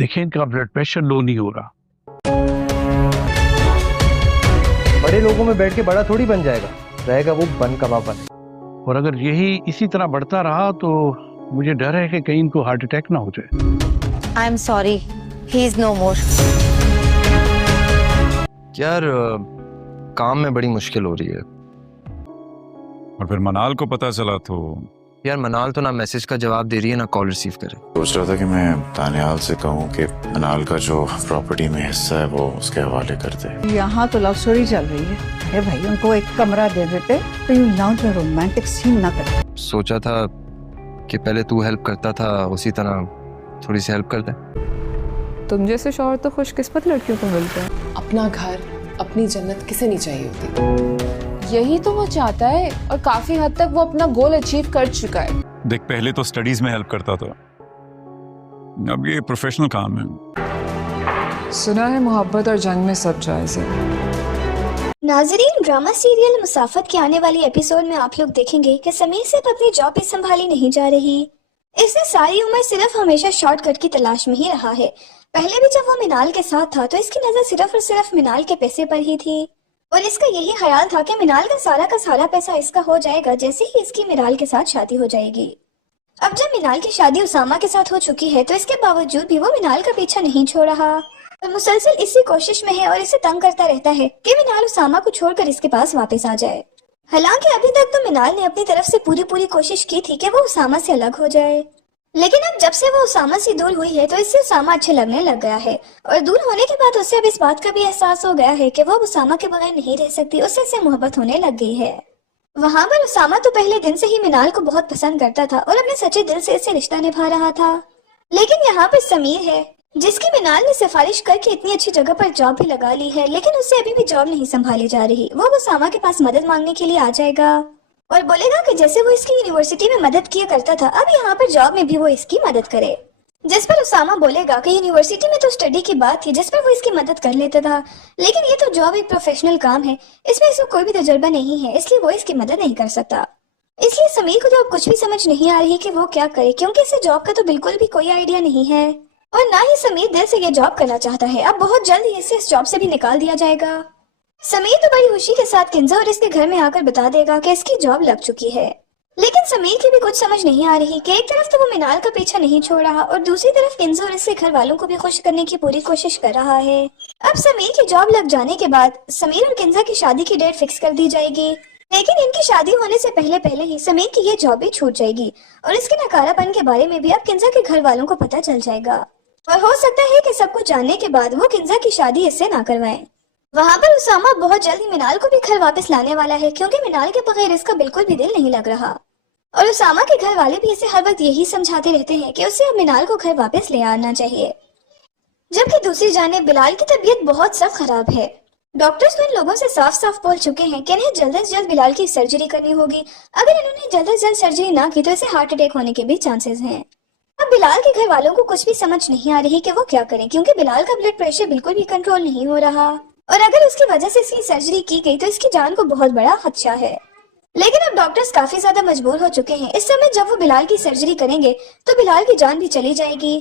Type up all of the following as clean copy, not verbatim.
देखें इनका blood pressure low नहीं हो रहा। बड़े लोगों में बैठ के बड़ा थोड़ी बन जाएगा, रहेगा वो बन कबाबन। और अगर यही इसी तरह बढ़ता रहा तो मुझे डर है कि कहीं इनको हार्ट अटैक ना हो जाए। I am sorry, he is no more. यार काम में बड़ी मुश्किल हो रही है। और फिर मनाल को पता चला तो? यार मनाल तो ना मैसेज का जवाब दे रही है ना कॉल रिसीव करे। सोच रहा था कि मैं दानियाल से कहूँ कि मनाल का जो प्रॉपर्टी में हिस्सा है वो उसके हवाले कर दे। यहाँ तो लव स्टोरी चल रही है। अरे भाई उनको एक कमरा दे देते तो यूं लाउंज में रोमांटिक सीन ना करते। सोचा था कि पहले तू हेल्प करता था, उसी तरह थोड़ी सी हेल्प कर दे। तुम जैसे शौहर तो खुशकिस्मत लड़कियों को मिलते हैं। अपना घर, अपनी जन्नत किसे नहीं चाहिए होती? यही तो वो चाहता है और काफी हद तक वो अपना गोल अचीव कर चुका है। देख पहले तो स्टडीज में हेल्प करता था, अब ये प्रोफेशनल काम है। सुना है मोहब्बत और जंग में सब जायज है। नाजरीन, ड्रामा सीरियल मुसाफत के आने वाली एपिसोड में आप लोग देखेंगे कि समीर सिर्फ अपनी जॉब ही संभाली नहीं जा रही। इसने सारी उम्र सिर्फ हमेशा शॉर्टकट की तलाश में ही रहा है। पहले भी जब वो मिनाल के साथ था तो इसकी नजर सिर्फ और सिर्फ मिनाल के पैसे पर ही थी और इसका यही ख्याल था कि मिनाल का सारा पैसा इसका हो जाएगा जैसे ही इसकी मिनाल के साथ शादी हो जाएगी। अब जब मिनाल की शादी उसामा के साथ हो चुकी है तो इसके बावजूद भी वो मिनाल का पीछा नहीं छोड़ रहा और मुसलसल इसी कोशिश में है और इसे तंग करता रहता है कि मिनाल उसामा को छोड़कर इसके पास वापस आ जाए। हालांकि अभी तक तो मिनाल ने अपनी तरफ से पूरी कोशिश की थी कि वो उसामा से अलग हो जाए, लेकिन अब जब से वो उसामा से दूर हुई है तो इससे उसामा अच्छे लगने लग गया है और दूर होने के बाद उसे अब इस बात का भी एहसास हो गया है कि वो उसामा के बगैर नहीं रह सकती। उससे मोहब्बत होने लग गई है। वहाँ पर उसामा तो पहले दिन से ही मिनाल को बहुत पसंद करता था और अपने सच्चे दिल से इससे रिश्ता निभा रहा था, लेकिन यहाँ पर समीर है जिसकी मिनाल ने सिफारिश करके इतनी अच्छी जगह पर जॉब भी लगा ली है, लेकिन उससे अभी भी जॉब नहीं संभाली जा रही। वो उसामा के पास मदद मांगने के लिए आ जाएगा और बोलेगा कि जैसे वो इसकी यूनिवर्सिटी में मदद किया करता था अब यहाँ पर जॉब में भी वो इसकी मदद करे, जिस पर उसामा बोलेगा कि यूनिवर्सिटी में तो स्टडी की बात थी जिस पर वो इसकी मदद कर लेता था, लेकिन ये तो जॉब एक प्रोफेशनल काम है, इसमें इसको कोई भी तजुर्बा नहीं है, इसलिए वो इसकी मदद नहीं कर सकता। इसलिए समीर को तो अब कुछ भी समझ नहीं आ रही कि वो क्या करे, क्योंकि इसे जॉब का तो बिल्कुल भी कोई आइडिया नहीं है और ना ही समीर दिल से ये जॉब करना चाहता है। अब बहुत जल्द ही इसे इस जॉब से भी निकाल दिया जाएगा। समीर तो बड़ी खुशी के साथ किंजा और इसके घर में आकर बता देगा कि इसकी जॉब लग चुकी है, लेकिन समीर की भी कुछ समझ नहीं आ रही कि एक तरफ तो वो मिनाल का पीछा नहीं छोड़ रहा और दूसरी तरफ किंजा और इसके घर वालों को भी खुश करने की पूरी कोशिश कर रहा है। अब समीर की जॉब लग जाने के बाद समीर और किंजा की शादी की डेट फिक्स कर दी जाएगी, लेकिन इनकी शादी होने से पहले ही समीर की ये जॉब भी छूट जाएगी और इसके नकारापन के बारे में भी अब किंजा के घर वालों को पता चल जाएगा और हो सकता है कि सब कुछ जानने के बाद वो किंजा की शादी इससे ना करवाएं। वहाँ पर उसामा बहुत जल्दी मिनाल को भी घर वापस लाने वाला है, क्योंकि मिनाल के बगैर इसका बिल्कुल भी दिल नहीं लग रहा और उसामा के घर वाले भी इसे हर वक्त यही समझाते रहते हैं कि उसे अब मिनाल को घर वापस ले आना चाहिए। जबकि दूसरी जानिब बिलाल की तबीयत बहुत सख्त खराब है। डॉक्टर्स तो इन लोगों से साफ बोल चुके हैं कि इन्हें जल्द से जल्द बिलाल की सर्जरी करनी होगी। अगर इन्होंने जल्द से जल्द सर्जरी ना की तो इसे हार्ट अटैक होने के भी चांसेस हैं। अब बिलाल के घर वालों को कुछ भी समझ नहीं आ रही कि वो क्या करें, क्योंकि बिलाल का ब्लड प्रेशर बिल्कुल भी कंट्रोल नहीं हो रहा और अगर उसकी वजह से इसकी सर्जरी की गई तो इसकी जान को बहुत बड़ा खदशा है। लेकिन अब डॉक्टर्स काफी ज्यादा मजबूर हो चुके हैं। इस समय जब वो बिलाल की सर्जरी करेंगे तो बिलाल की जान भी चली जाएगी।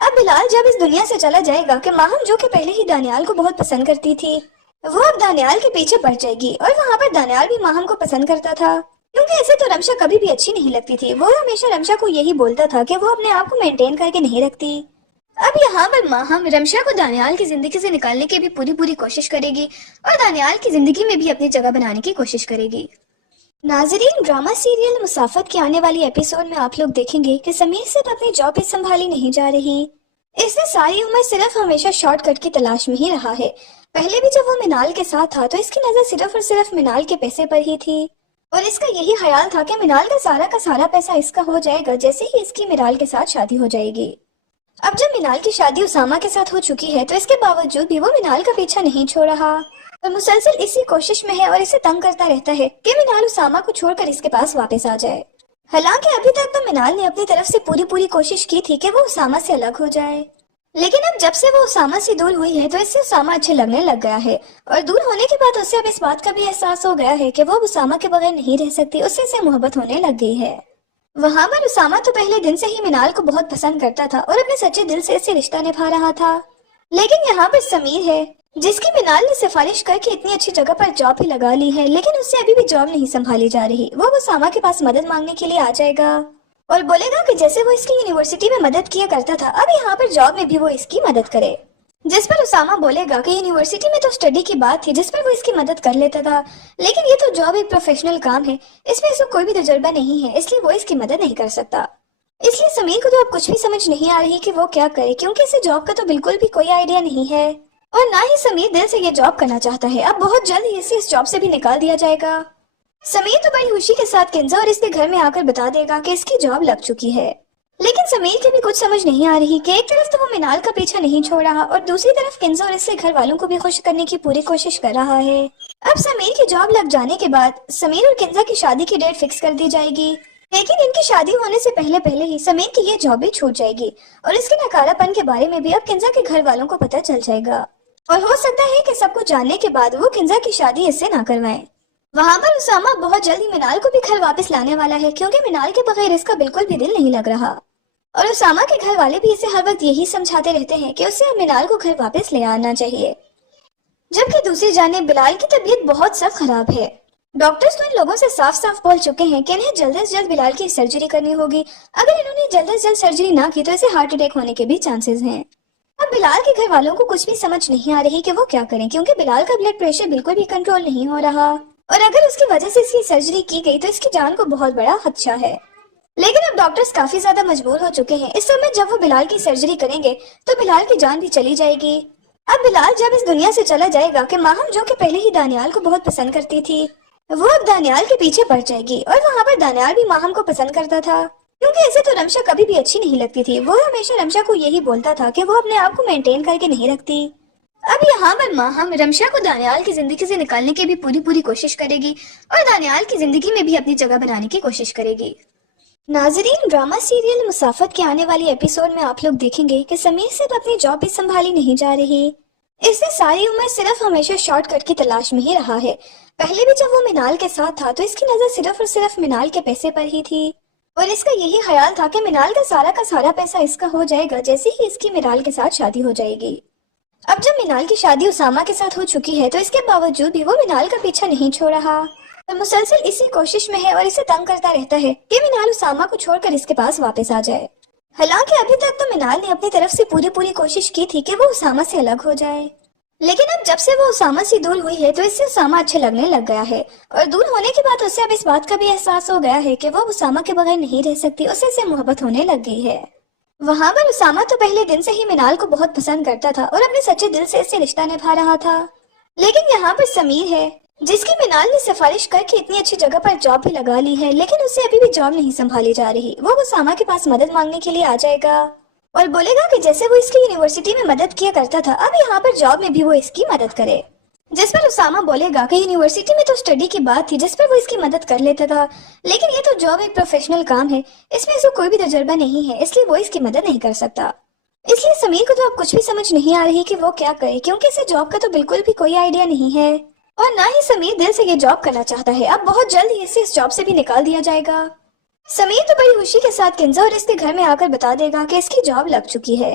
अब बिलाल जब इस दुनिया से चला जाएगा कि माहम जो कि पहले ही दानियाल को बहुत पसंद करती थी, वो अब दानियाल के पीछे पड़ जाएगी और वहाँ पर दानियाल भी माहम को पसंद करता था, क्योंकि ऐसे तो रमशा कभी भी अच्छी नहीं लगती थी। वो हमेशा रमशा को यही बोलता था कि वो अपने आप को मेंटेन करके नहीं रखती। अब यहाँ पर माहम रमशा को दानियाल की जिंदगी से निकालने की भी पूरी कोशिश करेगी और दानियाल की जिंदगी में भी अपनी जगह बनाने की कोशिश करेगी। नाजरीन, ड्रामा सीरियल मुसाफत के आने वाली एपिसोड में आप लोग देखेंगे कि समीर सिर्फ अपनी जॉब ही संभाली नहीं जा रही। इसने सारी उम्र सिर्फ हमेशा शॉर्टकट की तलाश में ही रहा है। पहले भी जब वो मिनाल के साथ था तो इसकी नजर सिर्फ और सिर्फ मिनाल के पैसे पर ही थी और इसका यही ख्याल था कि मिनाल का सारा पैसा इसका हो जाएगा जैसे ही इसकी मिनाल के साथ शादी हो जाएगी। अब जब मिनाल की शादी उसामा के साथ हो चुकी है तो इसके बावजूद भी वो मिनाल का पीछा नहीं छोड़ रहा और मुसलसल इसी कोशिश में है और इसे तंग करता रहता है कि मिनाल उसामा को छोड़कर इसके पास वापस आ जाए। हालांकि अभी तक तो मिनाल ने अपनी तरफ से पूरी कोशिश की थी कि वो उसामा से अलग हो जाए, लेकिन अब जब से वो उसामा से दूर हुई है तो इससे उसामा अच्छे लगने लग गया है और दूर होने के बाद उसे अब इस बात का भी एहसास हो गया है कि वो उसामा के बगैर नहीं रह सकती। उससे मोहब्बत होने लग गई है। वहाँ पर उसामा तो पहले दिन से ही मिनाल को बहुत पसंद करता था और अपने सच्चे दिल से इससे रिश्ता निभा रहा था। लेकिन यहाँ पर समीर है, जिसकी मिनाल ने सिफारिश करके इतनी अच्छी जगह पर जॉब भी लगा ली है, लेकिन उससे अभी भी जॉब नहीं संभाली जा रही। वो उसामा के पास मदद मांगने के लिए आ जाएगा और बोलेगा कि जैसे वो इसकी यूनिवर्सिटी में मदद किया करता था, अब यहाँ पर जॉब में भी वो इसकी मदद करे। जिस पर उसामा बोलेगा कि यूनिवर्सिटी में तो स्टडी की बात थी जिस पर वो इसकी मदद कर लेता था, लेकिन ये तो जॉब एक प्रोफेशनल काम है, इसमें इसको कोई भी तजुर्बा नहीं है, इसलिए वो इसकी मदद नहीं कर सकता। इसलिए समीर को तो अब कुछ भी समझ नहीं आ रही कि वो क्या करे, क्योंकि इसे जॉब का तो बिल्कुल भी कोई आइडिया नहीं है और ना ही समीर दिल से ये जॉब करना चाहता है। अब बहुत जल्द ही इसे इस जॉब से भी निकाल दिया जाएगा। समीर तो बड़ी खुशी के साथ किंजा और इसके घर में आकर बता देगा कि इसकी जॉब लग चुकी है, लेकिन समीर की भी कुछ समझ नहीं आ रही कि एक तरफ तो वो मिनाल का पीछा नहीं छोड़ रहा और दूसरी तरफ किंजा और इसके घर वालों को भी खुश करने की पूरी कोशिश कर रहा है। अब समीर की जॉब लग जाने के बाद समीर और किंजा की शादी की डेट फिक्स कर दी जाएगी, लेकिन इनकी शादी होने से पहले ही समीर की ये जॉब भी छूट जाएगी और इसके नकारापन के बारे में भी अब किंजा के घर वालों को पता चल जाएगा और हो सकता है कि सब कुछ जानने के बाद वो किंजा की शादी इससे ना करवाएं। वहाँ पर उसामा बहुत जल्दी मिनाल को भी घर वापस लाने वाला है, क्योंकि मिनाल के बगैर इसका बिल्कुल भी दिल नहीं लग रहा और उसामा के घर वाले भी इसे हर वक्त यही समझाते रहते हैं कि उसे अब मिनाल को घर वापस ले आना चाहिए। जबकि दूसरी जानिब बिलाल की तबीयत बहुत सख्त खराब है। डॉक्टर्स तो इन लोगों से साफ साफ बोल चुके हैं कि इन्हें जल्द से जल्द बिलाल की सर्जरी करनी होगी। अगर इन्होंने जल्द से जल्द सर्जरी ना की तो इसे हार्ट अटैक होने के भी चांसेस हैं। अब बिलाल के घर वालों को कुछ भी समझ नहीं आ रही कि वो क्या करें, क्योंकि बिलाल का ब्लड प्रेशर बिल्कुल भी कंट्रोल नहीं हो रहा और अगर उसकी वजह से इसकी सर्जरी की गई तो इसकी जान को बहुत बड़ा खदशा है। लेकिन अब डॉक्टर्स काफी ज्यादा मजबूर हो चुके हैं। इस समय जब वो बिलाल की सर्जरी करेंगे तो बिलाल की जान भी चली जाएगी। अब बिलाल जब इस दुनिया से चला जाएगा कि माहम, जो कि पहले ही दानियाल को बहुत पसंद करती थी, वो अब दानियाल के पीछे पड़ जाएगी और वहाँ पर दानियाल भी माहम को पसंद करता था, क्योंकि इसे तो रमशा कभी भी अच्छी नहीं लगती थी। वो हमेशा रमशा को यही बोलता था कि वो अपने आप को मेंटेन करके नहीं रखती। अब यहाँ पर माहम रमशा को दानियाल की जिंदगी से निकालने की भी पूरी कोशिश करेगी और दानियाल की जिंदगी में भी अपनी जगह बनाने की कोशिश करेगी। नाजरीन, ड्रामा सीरियल मुसाफत के आने वाली एपिसोड में आप लोग देखेंगे कि समीर सिर्फ अपनी जॉब भी संभाली नहीं जा रही, इससे सारी उम्र सिर्फ हमेशा शॉर्टकट की तलाश में ही रहा है। पहले भी जब वो मिनाल के साथ था तो इसकी नजर सिर्फ और सिर्फ मिनाल के पैसे पर ही थी और इसका यही ख्याल था कि मिनाल का सारा पैसा इसका हो जाएगा जैसे ही इसकी मिनाल के साथ शादी हो जाएगी। अब जब मिनाल की शादी उसामा के साथ हो चुकी है तो इसके बावजूद भी वो मिनाल का पीछा नहीं छोड़ रहा और मुसलसल इसी कोशिश में है और इसे तंग करता रहता है कि मिनाल उसामा को छोड़कर इसके पास वापस आ जाए। हालांकि अभी तक तो मिनाल ने अपनी तरफ से पूरी कोशिश की थी कि वो उसामा से अलग हो जाए, लेकिन अब जब से वो उसामा से दूर हुई है तो इससे उसामा अच्छे लगने लग गया है और दूर होने के बाद उसे अब इस बात का भी एहसास हो गया है कि वो उसामा के बगैर नहीं रह सकती, उसे इससे मोहब्बत होने लग गई है। वहाँ पर उसामा तो पहले दिन से ही मिनाल को बहुत पसंद करता था और अपने सच्चे दिल से इससे रिश्ता निभा रहा था, लेकिन यहाँ पर समीर है, जिसकी मिनाल ने सिफारिश करके इतनी अच्छी जगह पर जॉब भी लगा ली है, लेकिन उससे अभी भी जॉब नहीं संभाली जा रही। वो उसामा के पास मदद मांगने के लिए आ जाएगा और बोलेगा कि जैसे वो इसकी यूनिवर्सिटी में मदद किया करता था, अब यहाँ पर जॉब में भी वो इसकी मदद करे। जिस पर उसामा बोलेगा कि यूनिवर्सिटी में तो स्टडी की बात थी जिस पर वो इसकी मदद कर लेता था, लेकिन ये तो जॉब एक प्रोफेशनल काम है, इसमें इसको कोई भी तजुर्बा नहीं है, इसलिए वो इसकी मदद नहीं कर सकता। इसलिए समीर को तो अब कुछ भी समझ नहीं आ रही कि वो क्या करे, क्योंकि इसे जॉब का तो बिल्कुल भी कोई आइडिया नहीं है और ना ही समीर दिल से ये जॉब करना चाहता है। अब बहुत जल्द ही इसे इस जॉब से भी निकाल दिया जाएगा। समीर तो बड़ी खुशी के साथ किंजा और इसके घर में आकर बता देगा कि इसकी जॉब लग चुकी है,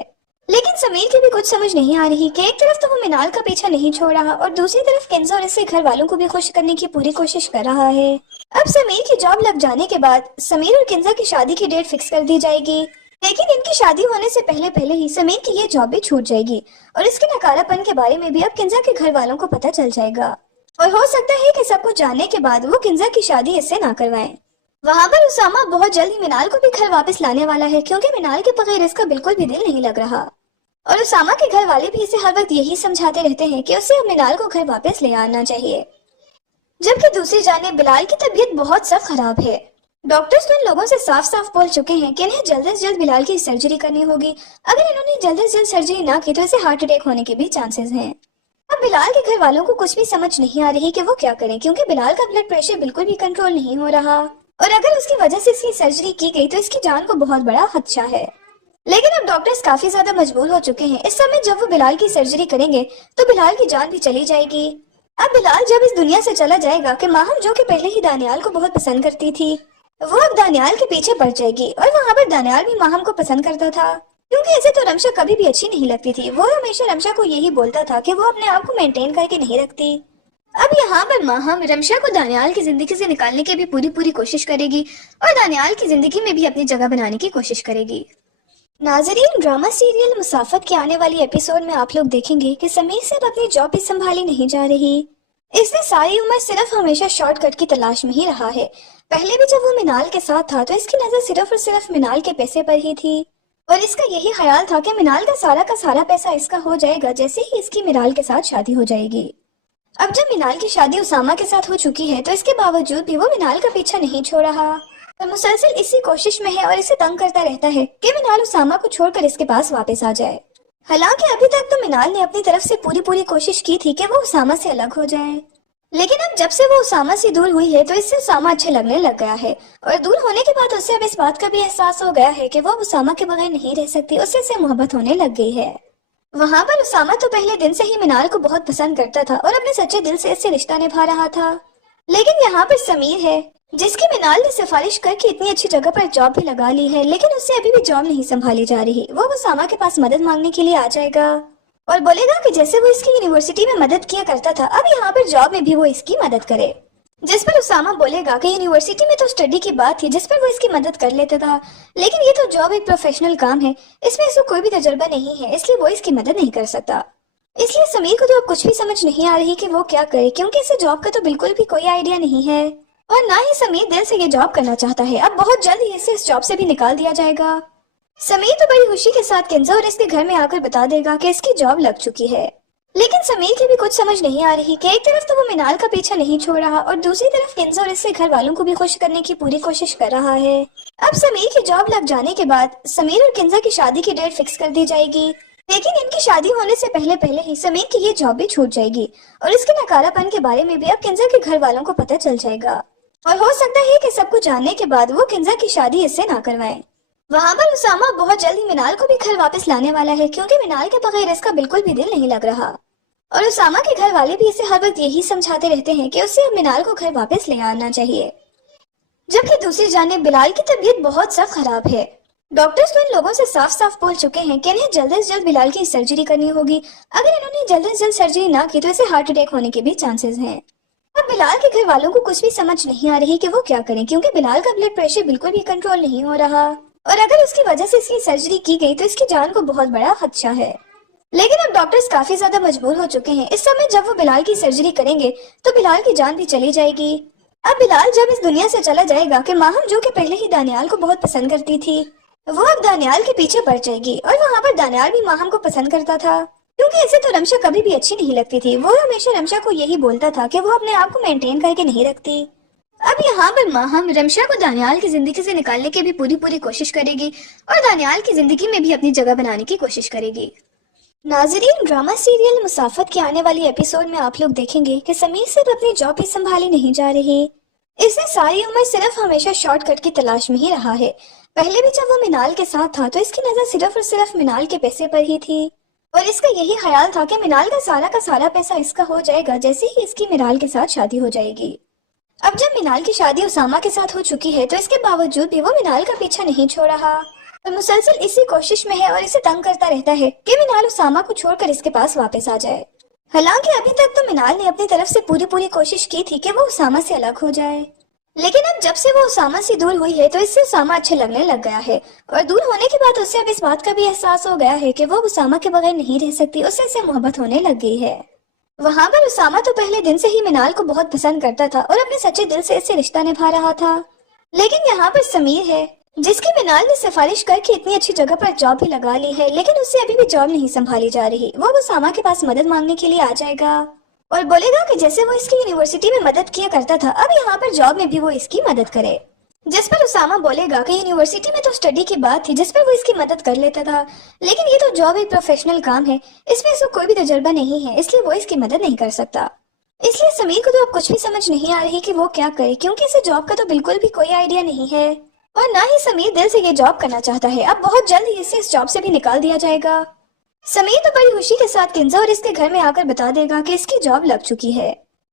लेकिन समीर की भी कुछ समझ नहीं आ रही कि एक तरफ तो वो मिनाल का पीछा नहीं छोड़ रहा और दूसरी तरफ किंजा और इसके घर वालों को भी खुश करने की पूरी कोशिश कर रहा है। अब समीर की जॉब लग जाने के बाद समीर और किंजा की शादी की डेट फिक्स कर दी जाएगी, लेकिन इनकी शादी होने से पहले ही समीर की ये जॉब भी छूट जाएगी और इसके नकारापन के बारे में भी अब किंजा के घर वालों को पता चल जाएगा और हो सकता है कि सब कुछ जानने के बाद वो किंजा की शादी इससे ना करवाएं। वहाँ पर उसामा बहुत जल्द ही मिनाल को भी घर वापस लाने वाला है, क्योंकि मिनाल के बगैर इसका बिल्कुल भी दिल नहीं लग रहा और उसामा के घर वाले भी इसे हर वक्त यही समझाते रहते हैं कि उसे अब मिनाल को घर वापस ले आना चाहिए। जबकि दूसरी जानिब बिलाल की तबीयत बहुत सख्त खराब है। डॉक्टर्स तो इन लोगों से साफ साफ बोल चुके हैं कि इन्हें जल्द से जल्द बिलाल की सर्जरी करनी होगी। अगर इन्होंने जल्द से जल्द सर्जरी ना की तो इसे हार्ट अटैक होने के भी चांसेस हैं। अब बिलाल के घर वालों को कुछ भी समझ नहीं आ रही कि वो क्या करें, क्योंकि बिलाल का ब्लड प्रेशर बिल्कुल भी कंट्रोल नहीं हो रहा और अगर उसकी वजह से इसकी सर्जरी की गई तो इसकी जान को बहुत बड़ा खदशा है। लेकिन अब डॉक्टर्स काफी ज्यादा मजबूर हो चुके हैं। इस समय जब वो बिलाल की सर्जरी करेंगे तो बिलाल की जान भी चली जाएगी। अब बिलाल जब इस दुनिया से चला जाएगा कि माहम, जो कि पहले ही दानियाल को बहुत पसंद करती थी, वो अब दानियाल के पीछे पड़ जाएगी और वहाँ पर दानियाल भी माहम को पसंद करता था, क्योंकि ऐसे तो रमशा कभी भी अच्छी नहीं लगती थी। वो हमेशा रमशा को यही बोलता था कि वो अपने आप को मेंटेन करके नहीं रखती। अब यहाँ पर माहम रमशा को दानियाल की जिंदगी से निकालने की भी पूरी कोशिश करेगी और दानियाल की जिंदगी में भी अपनी जगह बनाने की कोशिश करेगी। नाजरीन, ड्रामा सीरियल मुसाफत के आने वाली एपिसोड में आप लोग देखेंगे कि समीर सिर्फ अपनी जॉब ही संभाली नहीं जा रही। इसने सारी उम्र सिर्फ हमेशा शॉर्टकट की तलाश में ही रहा है। पहले भी जब वो मिनाल के साथ था तो इसकी नजर सिर्फ और सिर्फ मिनाल के पैसे पर ही थी और इसका यही ख्याल था कि मिनाल का सारा पैसा इसका हो जाएगा जैसे ही इसकी मिनाल के साथ शादी हो जाएगी। अब जब मिनाल की शादी उसामा के साथ हो चुकी है तो इसके बावजूद भी वो मिनाल का पीछा नहीं छोड़ रहा और मुसलसल इसी कोशिश में है और इसे तंग करता रहता है कि मिनाल उसामा को छोड़कर इसके पास वापस आ जाए। हालांकि अभी तक तो मिनाल ने अपनी तरफ से पूरी कोशिश की थी कि वो उसामा से अलग हो जाए, लेकिन अब जब से वो उसामा से दूर हुई है तो इससे उसामा अच्छे लगने लग गया है और दूर होने के बाद उसे अब इस बात का भी एहसास हो गया है कि वो उसामा के बगैर नहीं रह सकती। उससे मोहब्बत होने लग गई है। वहाँ पर उसामा तो पहले दिन से ही मिनाल को बहुत पसंद करता था और अपने सच्चे दिल से इससे रिश्ता निभा रहा था, लेकिन यहाँ पर समीर है जिसकी मिनाल ने सिफारिश करके इतनी अच्छी जगह पर जॉब भी लगा ली है, लेकिन उससे अभी भी जॉब नहीं संभाली जा रही। वो उसामा के पास मदद मांगने के लिए आ जाएगा और बोलेगा कि जैसे वो इसकी यूनिवर्सिटी में मदद किया करता था अब यहाँ पर जॉब में भी वो इसकी मदद करे, जिस पर उसामा बोलेगा कि यूनिवर्सिटी में तो स्टडी की बात थी जिस पर वो इसकी मदद कर लेता था, लेकिन ये तो जॉब एक प्रोफेशनल काम है, इसमें इसको कोई भी तजुर्बा नहीं है, इसलिए वो इसकी मदद नहीं कर सकता। इसलिए समीर को तो अब कुछ भी समझ नहीं आ रही कि वो क्या करे, क्योंकि इसे जॉब का तो बिल्कुल भी कोई आइडिया नहीं है और ना ही समीर दिल से ये जॉब करना चाहता है। अब बहुत जल्द ही इसे इस जॉब से भी निकाल दिया जाएगा। समीर तो बड़ी खुशी के साथ किंजा और इसके घर में आकर बता देगा कि इसकी जॉब लग चुकी है, लेकिन समीर की भी कुछ समझ नहीं आ रही कि एक तरफ तो वो मिनाल का पीछा नहीं छोड़ रहा और दूसरी तरफ किंजा और इससे घर वालों को भी खुश करने की पूरी कोशिश कर रहा है। अब समीर की जॉब लग जाने के बाद समीर और किंजा की शादी की डेट फिक्स कर दी जाएगी, लेकिन इनकी शादी होने से पहले ही समीर की ये जॉब भी छूट जाएगी और इसके नकारापन के बारे में भी अब किंजा के घर वालों को पता चल जाएगा और हो सकता है कि सब कुछ जानने के बाद वो किंजा की शादी इससे ना करवाएं। वहाँ पर उसामा बहुत जल्दी मिनाल को भी घर वापस लाने वाला है, क्योंकि मिनाल के बगैर इसका बिल्कुल भी दिल नहीं लग रहा और उसामा के घर वाले भी इसे हर वक्त यही समझाते रहते हैं कि उसे अब मिनाल को घर वापस ले आना चाहिए। जबकि दूसरी जानिब बिलाल की तबीयत बहुत सख्त खराब है। डॉक्टर्स तो इन लोगों से साफ बोल चुके हैं कि इन्हें जल्द से जल्द बिलाल की सर्जरी करनी होगी। अगर इन्होंने जल्द से जल्द सर्जरी ना की तो इसे हार्ट अटैक होने के भी चांसेस हैं। अब बिलाल के घर वालों को कुछ भी समझ नहीं आ रही कि वो क्या करें, क्योंकि बिलाल का ब्लड प्रेशर बिल्कुल भी कंट्रोल नहीं हो रहा और अगर उसकी वजह से इसकी सर्जरी की गई तो इसकी जान को बहुत बड़ा खदशा है। लेकिन अब डॉक्टर्स काफी ज्यादा मजबूर हो चुके हैं। इस समय जब वो बिलाल की सर्जरी करेंगे तो बिलाल की जान भी चली जाएगी। अब बिलाल जब इस दुनिया से चला जाएगा कि माहम जो कि पहले ही दानियाल को बहुत पसंद करती थी वो अब दानियाल के पीछे पड़ जाएगी और वहाँ पर दानियाल भी माहम को पसंद करता था, क्योंकि ऐसे तो रमशा कभी भी अच्छी नहीं लगती थी। वो हमेशा रमशा को यही बोलता था कि वो अपने आप को मेंटेन करके नहीं रखती। अब यहाँ पर माहम रमशा को दानियाल की जिंदगी से निकालने की भी पूरी कोशिश करेगी और दानियाल की जिंदगी में भी अपनी जगह बनाने की कोशिश करेगी। नाजरीन, ड्रामा सीरियल मुसाफत के आने वाली एपिसोड में आप लोग देखेंगे कि समीर सिर्फ अपनी जॉब ही संभाली नहीं जा रही। इसने सारी उम्र सिर्फ हमेशा शॉर्टकट की तलाश में ही रहा है। पहले भी जब वो मिनाल के साथ था तो इसकी नजर सिर्फ और सिर्फ मिनाल के पैसे पर ही थी और इसका यही ख्याल था कि मिनाल का सारा पैसा इसका हो जाएगा जैसे ही इसकी मिनाल के साथ शादी हो जाएगी। अब जब मिनाल की शादी उसामा के साथ हो चुकी है तो इसके बावजूद भी वो मिनाल का पीछा नहीं छोड़ रहा और मुसलसल इसी कोशिश में है और इसे तंग करता रहता है कि मिनाल उसामा को छोड़कर इसके पास वापस आ जाए। हालांकि अभी तक तो मिनाल ने अपनी तरफ से पूरी कोशिश की थी कि वो उसामा से अलग हो जाए, लेकिन अब जब से वो उसामा से दूर हुई है तो इससे उसामा अच्छे लगने लग गया है और दूर होने के बाद उसे अब इस बात का भी एहसास हो गया है कि वो उसामा के बगैर नहीं रह सकती। उससे मोहब्बत होने लग गई है। वहाँ पर उसामा तो पहले दिन से ही मिनाल को बहुत पसंद करता था और अपने सच्चे दिल से इससे रिश्ता निभा रहा था, लेकिन यहाँ पर समीर है जिसकी मिनाल ने सिफारिश करके इतनी अच्छी जगह पर जॉब भी लगा ली है, लेकिन उससे अभी भी जॉब नहीं संभाली जा रही। वो उसामा के पास मदद मांगने के लिए आ जाएगा और बोलेगा कि जैसे वो इसकी यूनिवर्सिटी में मदद किया करता था अब यहाँ पर जॉब में भी वो इसकी मदद करे, जिस पर उसामा बोलेगा कि यूनिवर्सिटी में तो स्टडी की बात थी जिस पर वो इसकी मदद कर लेता था, लेकिन ये तो जॉब एक प्रोफेशनल काम है, इसमें इसको कोई भी तजुर्बा नहीं है, इसलिए वो इसकी मदद नहीं कर सकता। इसलिए समीर को तो अब कुछ भी समझ नहीं आ रही कि वो क्या करे, क्योंकि इसे जॉब का तो बिल्कुल भी कोई आइडिया नहीं है और ना ही समीर दिल से ये जॉब करना चाहता है। अब बहुत जल्द ही इसे इस जॉब से भी निकाल दिया जाएगा। समीर तो बड़ी खुशी के साथ किंजा और इसके घर में आकर बता देगा कि इसकी जॉब लग चुकी है,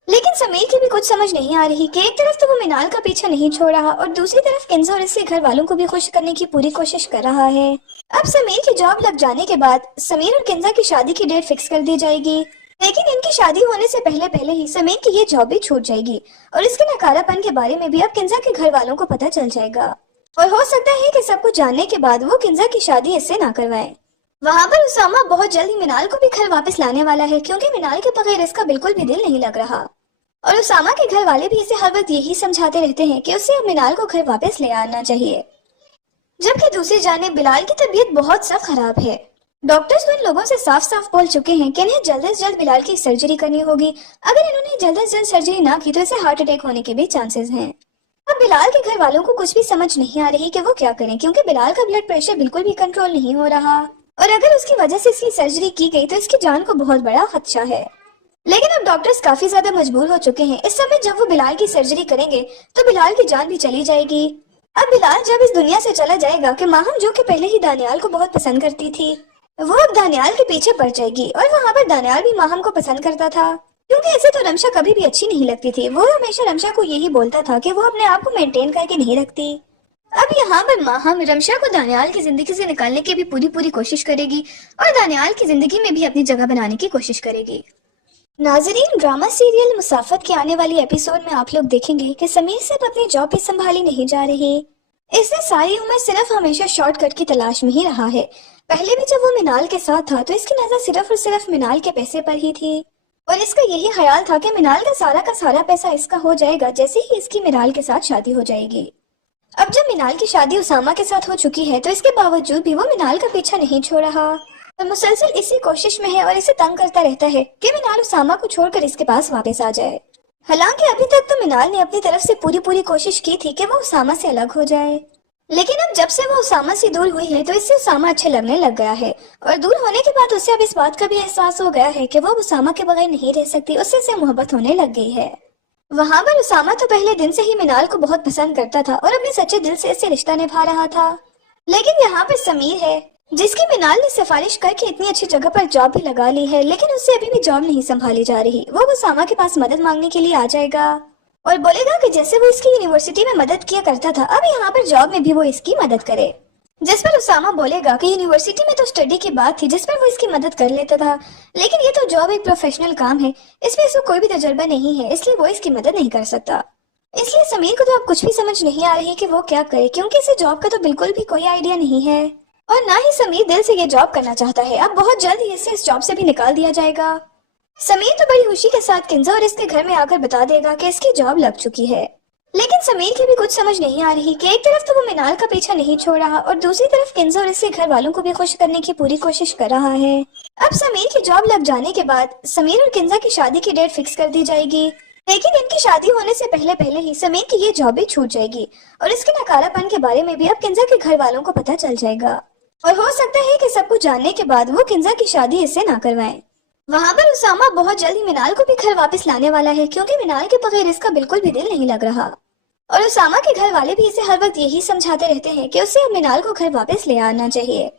लेकिन समीर की भी कुछ समझ नहीं आ रही कि एक तरफ तो वो मिनाल का पीछा नहीं छोड़ रहा और दूसरी तरफ किंजा और इसके घर वालों को भी खुश करने की पूरी कोशिश कर रहा है। अब समीर की जॉब लग जाने के बाद समीर और किंजा की शादी की डेट फिक्स कर दी जाएगी, लेकिन इनकी शादी होने से पहले ही समीर की ये जॉब भी छूट जाएगी और इसके नकारापन के बारे में भी अब किंजा के घर वालों को पता चल जाएगा और हो सकता है कि सब कुछ जानने के बाद वो किंजा की शादी इससे ना करवाए। वहाँ पर उसामा बहुत जल्द ही मिनाल को भी घर वापस लाने वाला है, क्योंकि मिनाल के बगैर इसका बिल्कुल भी दिल नहीं लग रहा और उसामा के घर वाले भी इसे हर वक्त यही समझाते रहते हैं कि उसे अब मिनाल को घर वापस ले आना चाहिए। जबकि दूसरी जानिब बिलाल की तबीयत बहुत सख्त खराब है। डॉक्टर्स तो इन लोगों से साफ साफ बोल चुके हैं कि इन्हें जल्द से जल्द बिलाल की सर्जरी करनी होगी। अगर इन्होंने जल्द से जल्द सर्जरी ना की तो इसे हार्ट अटैक होने के भी चांसेस हैं। अब बिलाल के घर वालों को कुछ भी समझ नहीं आ रही कि वो क्या करें, क्योंकि बिलाल का ब्लड प्रेशर बिल्कुल भी कंट्रोल नहीं हो रहा और अगर उसकी वजह से इसकी सर्जरी की गई तो इसकी जान को बहुत बड़ा खदशा है। लेकिन अब डॉक्टर्स काफी ज्यादा मजबूर हो चुके हैं। इस समय जब वो बिलाल की सर्जरी करेंगे तो बिलाल की जान भी चली जाएगी। अब बिलाल जब इस दुनिया से चला जाएगा कि माहम जो कि पहले ही दानियाल को बहुत पसंद करती थी, वो अब दानियाल के पीछे पड़ जाएगी और वहाँ पर दानियाल भी माहम को पसंद करता था, क्योंकि इसे तो रमशा कभी भी अच्छी नहीं लगती थी। वो हमेशा रमशा को यही बोलता था कि वो अपने आप को मेंटेन करके नहीं रखती। अब यहाँ पर माहम रमशा को दानियाल की जिंदगी से निकालने की भी पूरी कोशिश करेगी और दानियाल की जिंदगी में भी अपनी जगह बनाने की कोशिश करेगी। नाजरीन, ड्रामा सीरियल मुसाफत के आने वाली एपिसोड में आप लोग देखेंगे कि समीर सिर्फ अपनी जॉब भी संभाली नहीं जा रही, इसने सारी उम्र सिर्फ हमेशा शॉर्टकट की तलाश में ही रहा है। पहले भी जब वो मिनाल के साथ था तो इसकी नजर सिर्फ और सिर्फ मिनाल के पैसे पर ही थी और इसका यही ख्याल था कि मिनाल का सारा पैसा इसका हो जाएगा जैसे ही इसकी मिनाल के साथ शादी हो जाएगी। अब जब मिनाल की शादी उसामा के साथ हो चुकी है तो इसके बावजूद भी वो मिनाल का पीछा नहीं छोड़ रहा और मुसलसल इसी कोशिश में है और इसे तंग करता रहता है कि मिनाल उसामा को छोड़कर इसके पास वापस आ जाए। हालांकि अभी तक तो मिनाल ने अपनी तरफ से पूरी कोशिश की थी कि वो उसामा से अलग हो जाए, लेकिन अब जब से वो उसामा से दूर हुई है तो इससे उसामा अच्छे लगने लग गया है और दूर होने के बाद उसे अब इस बात का भी एहसास हो गया है कि वो उसामा के बगैर नहीं रह सकती, उससे मोहब्बत होने लग गई है। वहाँ पर उसामा तो पहले दिन से ही मिनाल को बहुत पसंद करता था और अपने सच्चे दिल से इससे रिश्ता निभा रहा था, लेकिन यहाँ पर समीर है जिसकी मिनाल ने सिफारिश करके इतनी अच्छी जगह पर जॉब भी लगा ली है, लेकिन उससे अभी भी जॉब नहीं संभाली जा रही। वो उसामा के पास मदद मांगने के लिए आ जाएगा और बोलेगा कि जैसे वो इसकी यूनिवर्सिटी में मदद किया करता था अब यहाँ पर जॉब में भी वो इसकी मदद करे, जिस पर उसामा बोलेगा कि यूनिवर्सिटी में तो स्टडी की बात थी जिस पर वो इसकी मदद कर लेता था, लेकिन ये तो जॉब एक प्रोफेशनल काम है, इसमें इसको कोई भी तजुर्बा नहीं है, इसलिए वो इसकी मदद नहीं कर सकता। इसलिए समीर को तो अब कुछ भी समझ नहीं आ रही कि वो क्या करे, क्योंकि इसे जॉब का तो बिल्कुल भी कोई आइडिया नहीं है और ना ही समीर दिल से ये जॉब करना चाहता है। अब बहुत जल्द ही इसे इस जॉब से भी निकाल दिया जाएगा। समीर तो बड़ी खुशी के साथ किंजा और इसके घर में आकर बता देगा कि इसकी जॉब लग चुकी है, लेकिन समीर की भी कुछ समझ नहीं आ रही कि एक तरफ तो वो मिनाल का पीछा नहीं छोड़ रहा और दूसरी तरफ किंजा और इसके घर वालों को भी खुश करने की पूरी कोशिश कर रहा है। अब समीर की जॉब लग जाने के बाद समीर और किंजा की शादी की डेट फिक्स कर दी जाएगी, लेकिन इनकी शादी होने से पहले ही समीर की ये जॉब भी छूट जाएगी और इसके नकारापन के बारे में भी अब किंजा के घर वालों को पता चल जाएगा और हो सकता है कि सब कुछ जानने के बाद वो किंजा की शादी इससे ना करवाएं। वहाँ पर उसामा बहुत जल्दी मिनाल को भी घर वापस लाने वाला है, क्योंकि मिनाल के बगैर इसका बिल्कुल भी दिल नहीं लग रहा और उसामा के घर वाले भी इसे हर वक्त यही समझाते रहते हैं कि उसे अब मिनाल को घर वापस ले आना चाहिए।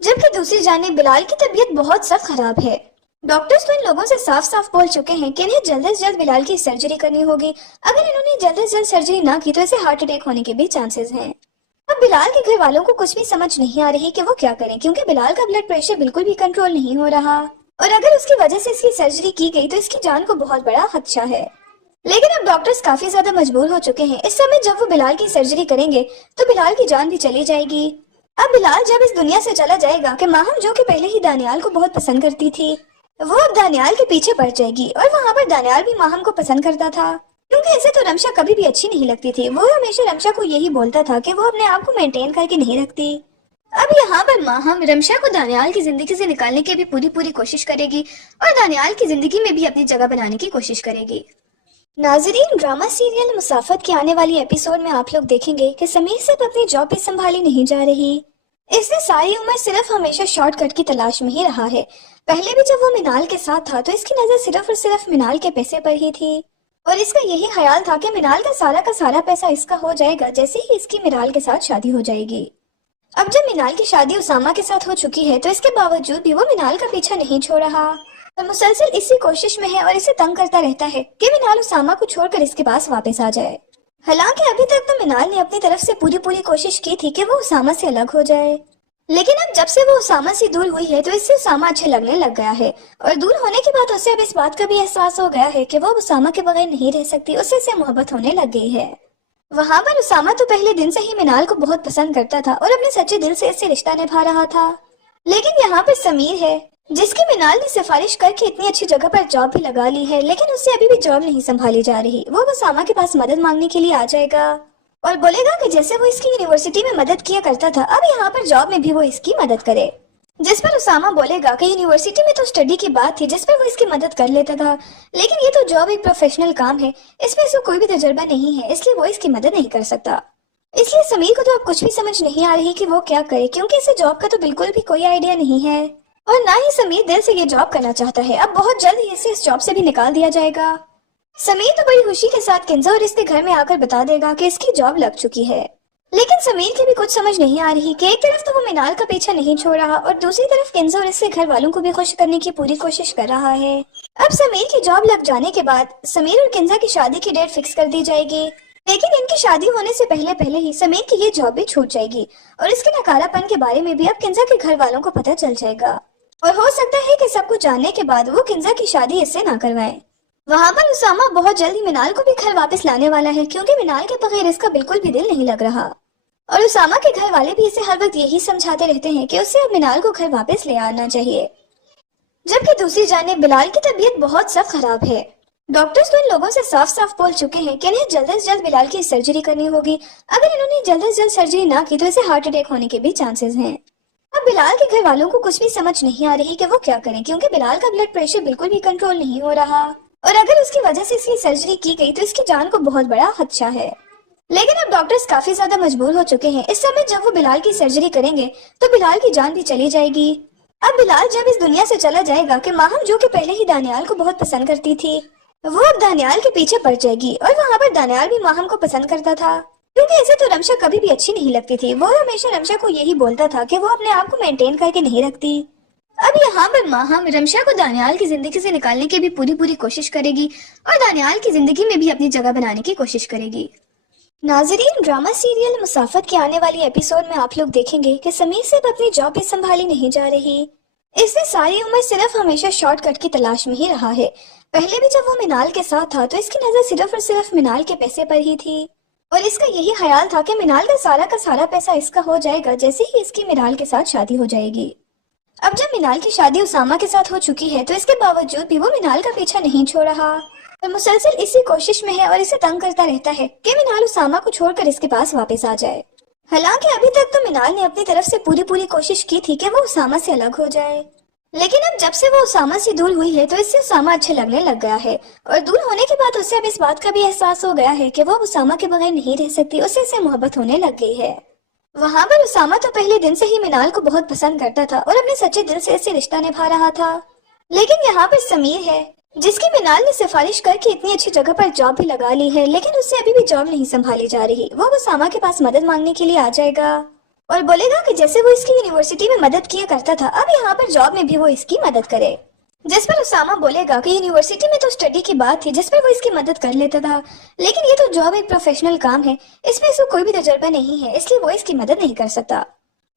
जबकि दूसरी जानिब बिलाल की तबीयत बहुत सख्त खराब है। डॉक्टर्स तो इन लोगों से साफ साफ बोल चुके हैं कि इन्हें जल्द से जल्द बिलाल की सर्जरी करनी होगी। अगर इन्होंने जल्द से जल्द सर्जरी ना की तो इसे हार्ट अटैक होने के भी चांसेस हैं। अब बिलाल के घर वालों को कुछ भी समझ नहीं आ रही कि वो क्या करें, क्योंकि बिलाल का ब्लड प्रेशर बिल्कुल भी कंट्रोल नहीं हो रहा और अगर उसकी वजह से इसकी सर्जरी की गई तो इसकी जान को बहुत बड़ा खदशा है। लेकिन अब डॉक्टर्स काफी ज्यादा मजबूर हो चुके हैं। इस समय जब वो बिलाल की सर्जरी करेंगे तो बिलाल की जान भी चली जाएगी। अब बिलाल जब इस दुनिया से चला जाएगा कि माहम जो कि पहले ही दानियाल को बहुत पसंद करती थी, वो अब दानियाल के पीछे पड़ जाएगी और वहाँ पर दानियाल भी माहम को पसंद करता था, क्योंकि इसे तो रमशा कभी भी अच्छी नहीं लगती थी। वो हमेशा रमशा को यही बोलता था कि वो अपने आप को मेंटेन करके नहीं रखती। अब यहाँ पर माहम रमशा को दानियाल की जिंदगी से निकालने की भी पूरी कोशिश करेगी और दानियाल की जिंदगी में भी अपनी जगह बनाने की कोशिश करेगी। नाजरीन, ड्रामा सीरियल मुसाफत के आने वाली एपिसोड में आप लोग देखेंगे कि समीर सिर्फ अपनी जॉब भी संभाली नहीं जा रही, इसने सारी उम्र सिर्फ हमेशा शॉर्टकट की तलाश में ही रहा है। पहले भी जब वो मिनाल के साथ था तो इसकी नजर सिर्फ और सिर्फ मिनाल के पैसे पर ही थी और इसका यही ख्याल था कि मिनाल का सारा पैसा इसका हो जाएगा जैसे ही इसकी मिनाल के साथ शादी हो जाएगी। अब जब मिनाल की शादी उसामा के साथ हो चुकी है तो इसके बावजूद भी वो मिनाल का पीछा नहीं छोड़ रहा और मुसलसल इसी कोशिश में है और इसे तंग करता रहता है कि मिनाल उसामा को छोड़कर इसके पास वापस आ जाए। हालांकि अभी तक तो मिनाल ने अपनी तरफ से पूरी कोशिश की थी कि वो उसामा से अलग हो जाए, लेकिन अब जब से वो उसामा से दूर हुई है तो इससे उसामा अच्छा लगने लग गया है और दूर होने के बाद उसे अब इस बात का भी एहसास हो गया है कि वो उसामा के बगैर नहीं रह सकती। उससे मोहब्बत होने लग गई है। वहाँ पर उसामा तो पहले दिन से ही मिनाल को बहुत पसंद करता था और अपने सच्चे दिल से इससे रिश्ता निभा रहा था, लेकिन यहाँ पर समीर है जिसकी मिनाल ने सिफारिश करके इतनी अच्छी जगह पर जॉब भी लगा ली है, लेकिन उससे अभी भी जॉब नहीं संभाली जा रही। वो उसामा के पास मदद मांगने के लिए आ जाएगा और बोलेगा कि जैसे वो इसकी यूनिवर्सिटी में मदद किया करता था अब यहाँ पर जॉब में भी वो इसकी मदद करे, जिस पर उसामा बोलेगा कि यूनिवर्सिटी में तो स्टडी की बात थी जिस पर वो इसकी मदद कर लेता था, लेकिन ये तो जॉब एक प्रोफेशनल काम है, इसमें इसको कोई भी तजुर्बा नहीं है, इसलिए वो इसकी मदद नहीं कर सकता। इसलिए समीर को तो अब कुछ भी समझ नहीं आ रही कि वो क्या करे, क्योंकि इसे जॉब का तो बिल्कुल भी कोई आइडिया नहीं है और ना ही समीर दिल से ये जॉब करना चाहता है। अब बहुत जल्द ही इसे इस जॉब से भी निकाल दिया जाएगा। समीर तो बड़ी खुशी के साथ किंजा और इसके घर में आकर बता देगा कि इसकी जॉब लग चुकी है, लेकिन समीर की भी कुछ समझ नहीं आ रही कि एक तरफ तो वो मिनाल का पीछा नहीं छोड़ रहा और दूसरी तरफ किंजा और इसके घर वालों को भी खुश करने की पूरी कोशिश कर रहा है। अब समीर की जॉब लग जाने के बाद समीर और किंजा की शादी की डेट फिक्स कर दी जाएगी, लेकिन इनकी शादी होने से पहले ही समीर की ये जॉब भी छूट जाएगी और इसके नकारापन के बारे में भी अब किंजा के घर वालों को पता चल जाएगा और हो सकता है कि सब कुछ जानने के बाद वो किंजा की शादी इससे ना करवाए। वहाँ पर उसामा बहुत जल्दी मिनाल को भी घर वापस लाने वाला है, क्योंकि मिनाल के बगैर इसका बिल्कुल भी दिल नहीं लग रहा और उसामा के घर वाले भी इसे हर वक्त यही समझाते रहते हैं कि उसे अब मिनाल को घर वापस ले आना चाहिए। जबकि दूसरी जानिब बिलाल की तबीयत बहुत सख्त खराब है। डॉक्टर्स तो इन लोगों से साफ साफ बोल चुके हैं कि इन्हें जल्द से जल्द बिलाल की सर्जरी करनी होगी। अगर इन्होंने जल्द से जल्द सर्जरी ना की तो इसे हार्ट अटैक होने के भी चांसेस हैं। अब बिलाल के घर वालों को कुछ भी समझ नहीं आ रही कि वो क्या करें, क्योंकि बिलाल का ब्लड प्रेशर बिल्कुल भी कंट्रोल नहीं हो रहा और अगर उसकी वजह से इसकी सर्जरी की गई तो इसकी जान को बहुत बड़ा खदशा है। लेकिन अब डॉक्टर्स काफी ज्यादा मजबूर हो चुके हैं। इस समय जब वो बिलाल की सर्जरी करेंगे तो बिलाल की जान भी चली जाएगी। अब बिलाल जब इस दुनिया से चला जाएगा कि माहम जो कि पहले ही दानियाल को बहुत पसंद करती थी, वो अब दानियाल के पीछे पड़ जाएगी और वहाँ पर दानियाल भी माहम को पसंद करता था, क्योंकि इसे तो रमशा कभी भी अच्छी नहीं लगती थी। वो हमेशा रमशा को यही बोलता था कि वो अपने आप को मेंटेन करके नहीं रखती। अब यहाँ पर माहम रमशा को दानियाल की जिंदगी से निकालने की भी पूरी कोशिश करेगी और दानियाल की जिंदगी में भी अपनी जगह बनाने की कोशिश करेगी। नाजरीन, ड्रामा सीरियल मुसाफत के आने वाली एपिसोड में आप लोग देखेंगे कि समीर सिर्फ अपनी जॉब भी संभाली नहीं जा रही, इसने सारी उम्र सिर्फ हमेशा शॉर्टकट की तलाश में ही रहा है। पहले भी जब वो मिनाल के साथ था तो इसकी नजर सिर्फ और सिर्फ मिनाल के पैसे पर ही थी और इसका यही ख्याल था कि मिनाल का सारा पैसा इसका हो जाएगा जैसे ही इसकी मिनाल के साथ शादी हो जाएगी। अब जब मिनाल की शादी उसामा के साथ हो चुकी है तो इसके बावजूद भी वो मिनाल का पीछा नहीं छोड़ रहा और मुसलसल इसी कोशिश में है और इसे तंग करता रहता है कि मिनाल उसामा को छोड़कर इसके पास वापस आ जाए। हालांकि अभी तक तो मिनाल ने अपनी तरफ से पूरी कोशिश की थी कि वो उसामा से अलग हो जाए, लेकिन अब जब से वो उसामा से दूर हुई है तो इससे उसामा अच्छा लगने लग गया है और दूर होने के बाद उसे अब इस बात का भी एहसास हो गया है कि वो उसामा के बगैर नहीं रह सकती। उससे मोहब्बत होने लग गई है। वहाँ पर उसामा तो पहले दिन से ही मिनाल को बहुत पसंद करता था और अपने सच्चे दिल से इससे रिश्ता निभा रहा था, लेकिन यहाँ पर समीर है जिसकी मिनाल ने सिफारिश करके इतनी अच्छी जगह पर जॉब भी लगा ली है, लेकिन उससे अभी भी जॉब नहीं संभाली जा रही। वो उसामा के पास मदद मांगने के लिए आ जाएगा और बोलेगा कि जैसे वो इसकी यूनिवर्सिटी में मदद किया करता था अब यहाँ पर जॉब में भी वो इसकी मदद करे, जिस पर उसामा बोलेगा कि यूनिवर्सिटी में तो स्टडी की बात थी जिस पर वो इसकी मदद कर लेता था, लेकिन ये तो जॉब एक प्रोफेशनल काम है, इसमें इसको कोई भी तजुर्बा नहीं है, इसलिए वो इसकी मदद नहीं कर सकता।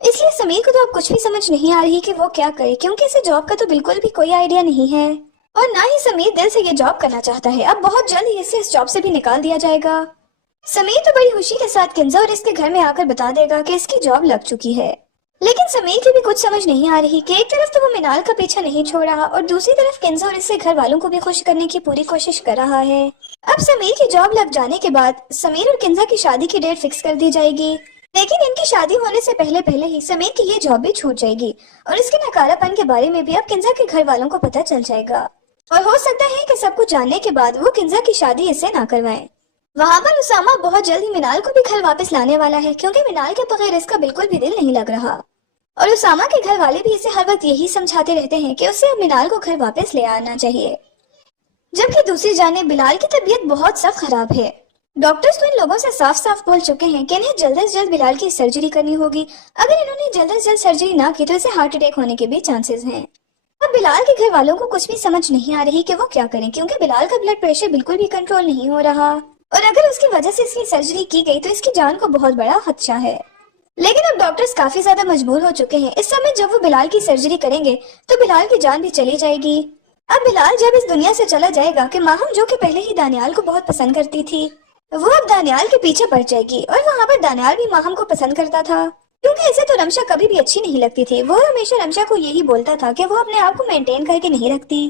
इसलिए समीर को तो अब कुछ भी समझ नहीं आ रही कि वो क्या करे, क्योंकि इसे जॉब का तो बिल्कुल भी कोई आइडिया नहीं है और ना ही समीर दिल से ये जॉब करना चाहता है। अब बहुत जल्द ही इसे इस जॉब से भी निकाल दिया जाएगा। समीर तो बड़ी खुशी के साथ किंजा और इसके घर में आकर बता देगा कि इसकी जॉब लग चुकी है, लेकिन समीर की भी कुछ समझ नहीं आ रही कि एक तरफ तो वो मिनाल का पीछा नहीं छोड़ रहा और दूसरी तरफ किंजा और इसके घर वालों को भी खुश करने की पूरी कोशिश कर रहा है। अब समीर की जॉब लग जाने के बाद समीर और किंजा की शादी की डेट फिक्स कर दी जाएगी, लेकिन इनकी शादी होने से पहले ही समीर की ये जॉब भी छूट जाएगी और इसके नकारापन के बारे में भी अब किंजा के घर वालों को पता चल जाएगा और हो सकता है कि सब कुछ जानने के बाद वो किंजा की शादी इससे ना करवाएं। वहाँ पर उसामा बहुत जल्दी मिनाल को भी घर वापस लाने वाला है, क्योंकि मिनाल के बगैर इसका बिल्कुल भी दिल नहीं लग रहा और उसामा के घर वाले भी इसे हर वक्त यही समझाते रहते हैं कि उसे अब मिनाल को घर वापस ले आना चाहिए। जबकि दूसरी जानिब बिलाल की तबीयत बहुत सख्त खराब है। डॉक्टर्स तो इन लोगों से साफ साफ बोल चुके हैं कि इन्हें जल्द से जल्द बिलाल की सर्जरी करनी होगी। अगर इन्होंने जल्द से जल्द सर्जरी ना की तो इसे हार्ट अटैक होने के भी चांसेस हैं। अब बिलाल के घर वालों को कुछ भी समझ नहीं आ रही कि वो क्या करें, क्योंकि बिलाल का ब्लड प्रेशर बिल्कुल भी कंट्रोल नहीं हो रहा और अगर उसकी वजह से इसकी सर्जरी की गई तो इसकी जान को बहुत बड़ा खदशा है। लेकिन अब डॉक्टर्स काफी ज्यादा मजबूर हो चुके हैं। इस समय जब वो बिलाल की सर्जरी करेंगे तो बिलाल की जान भी चली जाएगी। अब बिलाल जब इस दुनिया से चला जाएगा कि माहम जो कि पहले ही दानियाल को बहुत पसंद करती थी, वो अब दानियाल के पीछे पड़ जाएगी और वहाँ पर दानियाल भी माहम को पसंद करता था, क्योंकि इसे तो रमशा कभी भी अच्छी नहीं लगती थी। वो हमेशा रमशा को यही बोलता था कि वो अपने आप को मेंटेन करके नहीं रखती।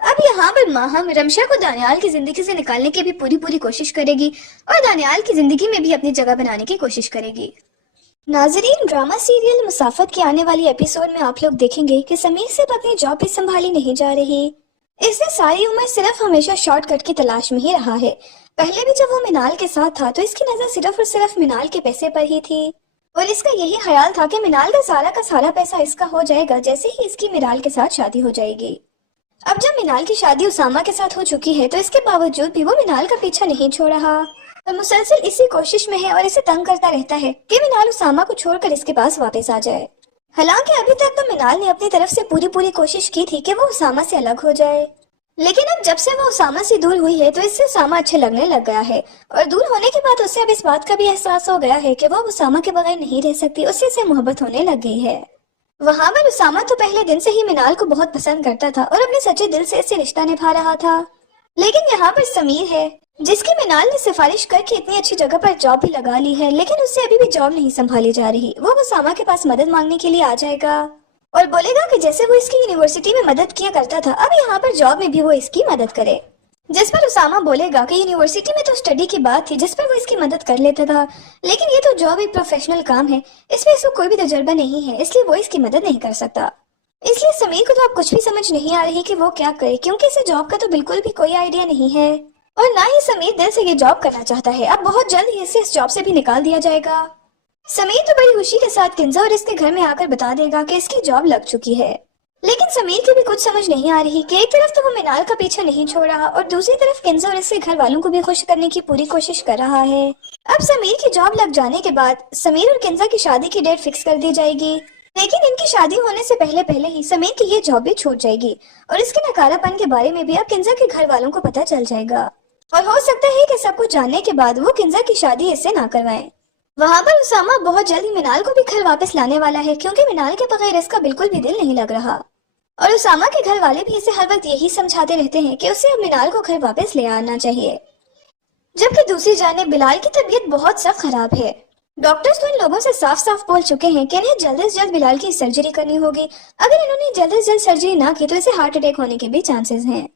अब यहाँ पर माहम रमशा को दानियाल की जिंदगी से निकालने की भी पूरी कोशिश करेगी और दानियाल की जिंदगी में भी अपनी जगह बनाने की कोशिश करेगी। नाजरीन, ड्रामा सीरियल मुसाफत की आने वाली एपिसोड में आप लोग देखेंगे कि समीर सिर्फ अपनी जॉब भी संभाली नहीं जा रही। इसने सारी उम्र सिर्फ हमेशा शॉर्टकट की तलाश में ही रहा है। पहले भी जब वो मिनाल के साथ था तो इसकी नजर सिर्फ और सिर्फ मिनाल के पैसे पर ही थी और इसका यही ख्याल था कि मिनाल का सारा पैसा इसका हो जाएगा जैसे ही इसकी मिनाल के साथ शादी हो जाएगी। अब जब मिनाल की शादी उसामा के साथ हो चुकी है तो इसके बावजूद भी वो मिनाल का पीछा नहीं छोड़ रहा और मुसलसल इसी कोशिश में है और इसे तंग करता रहता है कि मिनाल उसामा को छोड़कर इसके पास वापस आ जाए। हालांकि अभी तक तो मिनाल ने अपनी तरफ से पूरी कोशिश की थी कि वो उसामा से अलग हो जाए, लेकिन अब जब से वो उसामा से दूर हुई है तो इससे उसामा अच्छे लगने लग गया है और दूर होने के बाद उसे अब इस बात का भी एहसास हो गया है कि वो उसामा के बगैर नहीं रह सकती। उससे मोहब्बत होने लग गई है। वहाँ पर उसामा तो पहले दिन से ही मिनाल को बहुत पसंद करता था और अपने सच्चे दिल से इससे रिश्ता निभा रहा था, लेकिन यहाँ पर समीर है जिसकी मिनाल ने सिफारिश करके इतनी अच्छी जगह पर जॉब भी लगा ली है, लेकिन उससे अभी भी जॉब नहीं संभाली जा रही। वो उसामा के पास मदद मांगने के लिए आ जाएगा और बोलेगा कि जैसे वो इसकी यूनिवर्सिटी में मदद किया करता था अब यहाँ पर जॉब में भी वो इसकी मदद करे, जिस पर उसामा बोलेगा कि यूनिवर्सिटी में तो स्टडी की बात थी जिस पर वो इसकी मदद कर लेता था, लेकिन ये तो जॉब एक प्रोफेशनल काम है, इसमें इसको कोई भी तजुर्बा नहीं है, इसलिए वो इसकी मदद नहीं कर सकता। इसलिए समीर को तो अब कुछ भी समझ नहीं आ रही कि वो क्या करे, क्योंकि इसे जॉब का तो बिल्कुल भी कोई आइडिया नहीं है और ना ही समीर दिल से ये जॉब करना चाहता है। अब बहुत जल्द ही इसे इस जॉब से भी निकाल दिया जाएगा। समीर तो बड़ी खुशी के साथ किंजा और इसके घर में आकर बता देगा कि इसकी जॉब लग चुकी है, लेकिन समीर की भी कुछ समझ नहीं आ रही कि एक तरफ तो वो मिनाल का पीछा नहीं छोड़ रहा और दूसरी तरफ किंजा और इसके घर वालों को भी खुश करने की पूरी कोशिश कर रहा है। अब समीर की जॉब लग जाने के बाद समीर और किंजा की शादी की डेट फिक्स कर दी जाएगी, लेकिन इनकी शादी होने से पहले ही समीर की ये जॉब भी छूट जाएगी और इसके नकारापन के बारे में भी अब किंजा के घर वालों को पता चल जाएगा और हो सकता है कि सब कुछ जानने के बाद वो किंजा की शादी इससे ना करवाएं। वहाँ पर उसामा बहुत जल्दी मिनाल को भी घर वापस लाने वाला है, क्योंकि मिनाल के बगैर इसका बिल्कुल भी दिल नहीं लग रहा और उसामा के घर वाले भी इसे हर वक्त यही समझाते रहते हैं कि उसे अब मिनाल को घर वापस ले आना चाहिए। जबकि दूसरी जानिब बिलाल की तबीयत बहुत सख्त खराब है। डॉक्टर्स तो इन लोगों से साफ बोल चुके हैं कि इन्हें जल्द से जल्द बिलाल की सर्जरी करनी होगी। अगर इन्होंने जल्द से जल्द सर्जरी ना की तो इसे हार्ट अटैक होने के भी चांसेस हैं।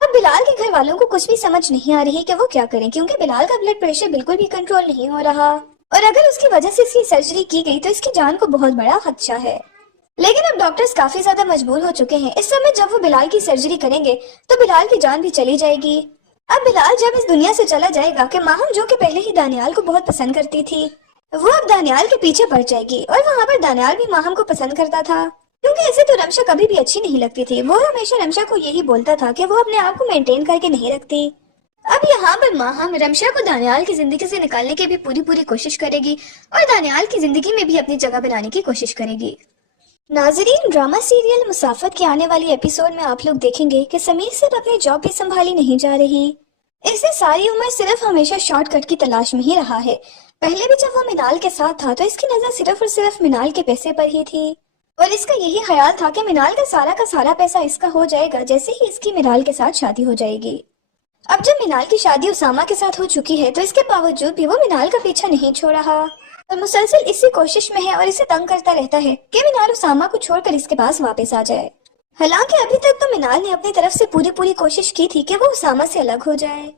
अब बिलाल के घर वालों को कुछ भी समझ नहीं आ रही कि वो क्या करें, क्योंकि बिलाल का ब्लड प्रेशर बिल्कुल भी कंट्रोल नहीं हो रहा और अगर उसकी वजह से इसकी सर्जरी की गई तो इसकी जान को बहुत बड़ा खदशा है। लेकिन अब डॉक्टर्स काफी ज्यादा मजबूर हो चुके हैं। इस समय जब वो बिलाल की सर्जरी करेंगे तो बिलाल की जान भी चली जाएगी। अब बिलाल जब इस दुनिया से चला जाएगा कि माहम जो कि पहले ही दानियाल को बहुत पसंद करती थी, वो अब दानियाल के पीछे पड़ जाएगी और वहाँ पर दानियाल भी माहम को पसंद करता था, क्योंकि इसे तो रमशा कभी भी अच्छी नहीं लगती थी। वो हमेशा रमशा को यही बोलता था कि वो अपने आप को मेंटेन करके नहीं रखती। अब यहाँ पर माहम रमशा को दानियाल की जिंदगी से निकालने की भी पूरी कोशिश करेगी और दानियाल की जिंदगी में भी अपनी जगह बनाने की कोशिश करेगी। नाजरीन, ड्रामा सीरियल मुसाफत के आने वाली एपिसोड में आप लोग देखेंगे कि समीर सिर्फ अपनी जॉब भी संभाली नहीं जा रही। इसने सारी उम्र सिर्फ हमेशा शॉर्टकट की तलाश में ही रहा है। पहले भी जब वो मिनाल के साथ था तो इसकी नजर सिर्फ और सिर्फ मिनाल के पैसे पर ही थी और इसका यही ख्याल था कि मिनाल का सारा पैसा इसका हो जाएगा जैसे ही इसकी मिनाल के साथ शादी हो जाएगी। अब जब मिनाल की शादी उसामा के साथ हो चुकी है तो इसके बावजूद भी वो मिनाल का पीछा नहीं छोड़ रहा और मुसलसल इसी कोशिश में है और इसे तंग करता रहता है कि मिनाल उसामा को छोड़कर इसके पास वापस आ जाए। हालांकि अभी तक तो मिनाल ने अपनी तरफ से पूरी कोशिश की थी कि वो उसामा से अलग हो जाए,